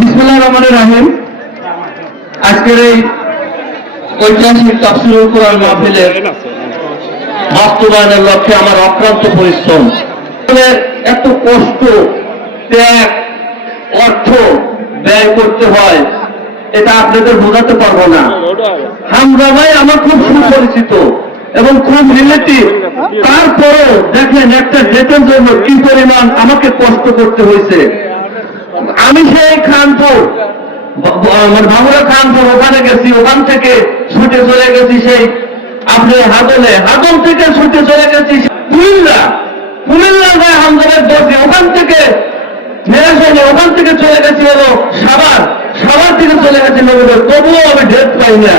বিসমিল্লাহির রহমানির রহিম। আজকের এই ঐতিহাসিক তাফসীরুল কোরআন মাহফিলের বাস্তবায়নের লক্ষ্যে আমার অক্লান্ত পরিশ্রম, এত কষ্ট, ত্যাগ, অর্থ ব্যয় করতে হয়, এটা আপনাদের বোঝাতে পারবো না। হামজা ভাই আমার খুব সুপরিচিত এবং খুব রিলেটিভ, তারপরেও দেখেন একটা ডেটের জন্য কি পরিমাণ আমাকে কষ্ট করতে হয়েছে। আমি সেই খানপুর, মানে ভাঙুরা খানপুর, ওখানে গেছি, ওখান থেকে ছুটে চলে গেছি সেই আপনি হাদলে, হাদল থেকে ছুটে চলে গেছি কুমিল্লা যায় হামজাদের দর্জি, ওখান থেকে মেরাজলে, ওখান থেকে চলে গেছি হলো সাভার থেকে চলে গেছি নবীগঞ্জ, তবুও আমি ডেট পাই না।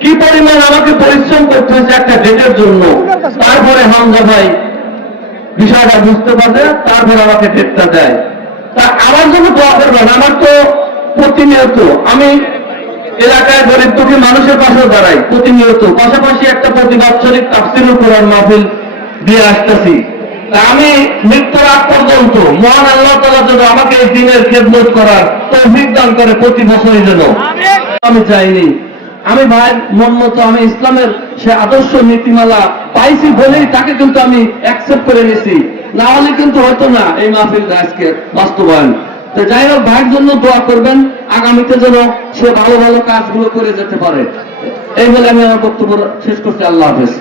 কি পরিমাণ আমাকে পরিশ্রম করতে হয়েছে একটা ডেটের জন্য। তারপরে হামজা ভাই বিষয়টা বুঝতে পারবে, তারপর আমাকে ডেটটা দেয়। তা আমার জন্য দোয়া করবেন। আমার তো প্রতিনিয়ত আমি এলাকায় গরিব দুঃখী মানুষের পাশে দাঁড়াই প্রতিনিয়ত, পাশাপাশি একটা প্রতিবাৎসরিক তাফসীরুল কোরআন মাহফিল দিয়ে আসতেছি। আমি মৃত্যুর আগ পর্যন্ত মহান আল্লাহ তাআলা যেন আমাকে এই দিনের খেদমত করার তৌফিক দান করে প্রতি বছরই যেন। আমি চাইনি, আমি ভাই মন মতো আমি ইসলামের সে আদর্শ নীতিমালা পাইছি বলেই তাকে কিন্তু আমি অ্যাকসেপ্ট করে নিয়েছি, না হলে কিন্তু হতো না এই মাহফিলটা আজকে বাস্তবায়ন। তো যাই হোক, ভাইয়ের জন্য দোয়া করবেন, আগামীতে যেন সে ভালো ভালো কাজগুলো করে যেতে পারে। এই বলে আমি আমার বক্তব্য শেষ করছি। আল্লাহ হাফেজ।